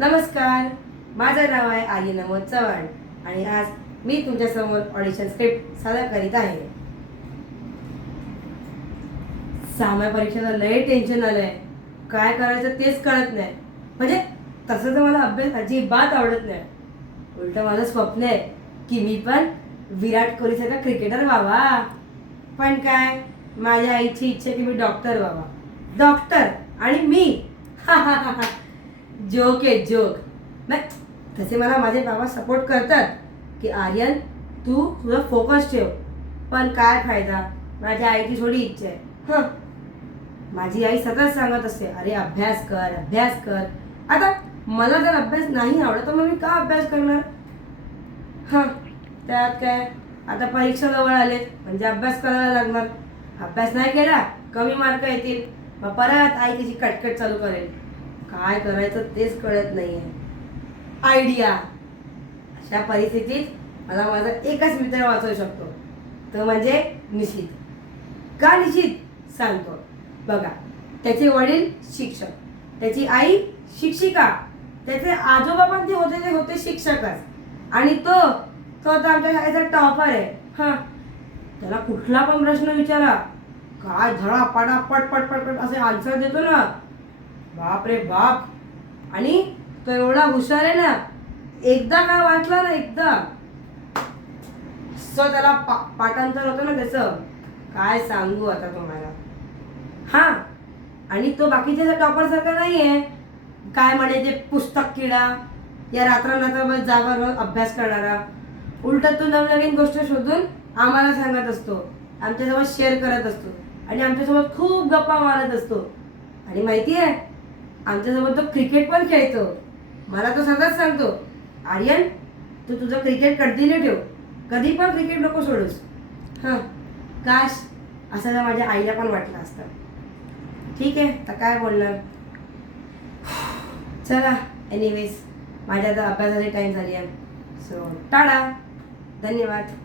नमस्कार, माझं नाव आहे आर्यन अमोद चव्हाण आणि आज मी तुमच्यासमोर ऑडिशन स्क्रिप्ट सादर करीत आहे. सामान्य परीक्षेचं लय टेन्शन आलंय. काय करायचं तेच कळत नाही. म्हणजे तसं तर मला अभ्यास अजिबात आवडत नाही. उलट माझं स्वप्न आहे की मी पण विराट कोहलीसारखा क्रिकेटर व्हावा. पण काय, माझ्या आईची इच्छा की मी डॉक्टर व्हावा. डॉक्टर आणि मी जोक आहे जोक. नाही, तसे मला माझे बाबा सपोर्ट करतात की आर्यन तू तुझा फोकस ठेव. पण काय फायदा, माझ्या आईची थोडी इच्छा आहे. हं, माझी आई सतत सांगत असते, अरे अभ्यास कर अभ्यास कर. आता मला जर अभ्यास नाही आवडत तर मग मी का अभ्यास करणार. हां, त्यात काय, आता परीक्षा जवळ आलेत म्हणजे अभ्यास करायला लागणार. अभ्यास नाही केला कमी मार्क येतील. मग परत आई तिची कटकट चालू करेल. काय करायचं तेच कळत नाहीये. आयडिया. अशा परिस्थितीत मला माझा एकच मित्र वाचवू शकतो, तो म्हणजे निशित. का निशित सांगतो. बघा, त्याचे वडील शिक्षक, त्याची आई शिक्षिका, त्याचे आजोबा पण ते होते शिक्षकच. आणि तो तर आमच्या शाळेचा टॉपर आहे. हां, त्याला कुठला पण प्रश्न विचारा, काय धडा पडा पट पट पट पट असे आन्सर देतो ना, बाप रे बाप. आणि तो एवढा हुशार आहे ना, एकदा काय वाचला ना, एकदा त्याला पाठांतर होतं ना त्याचं, काय सांगू आता तुम्हाला. हा, आणि तो बाकीच्या टॉपर सारखा नाहीये काय म्हणे ते पुस्तक किडा या रात्रभर जागावर अभ्यास करणारा. उलट तो नवनवीन गोष्ट शोधून आम्हाला सांगत असतो, आमच्यासोबत शेअर करत असतो आणि आमच्यासोबत खूप गप्पा मारत असतो. आणि माहिती आहे, आमच्यासोबत तो क्रिकेट पण खेळतो. मला तो सतत सांगतो, आर्यन तू तुझं क्रिकेट कंटिन्यू ठेव, कधी पण क्रिकेट नको सोडूस. हां, काश असं जर माझ्या आईला पण वाटलं असतं. ठीक आहे, तर काय बोलणार. चला, एनिवेज माझ्या आता अभ्यासाची टाईम झाली आहे. सो टाटा, धन्यवाद.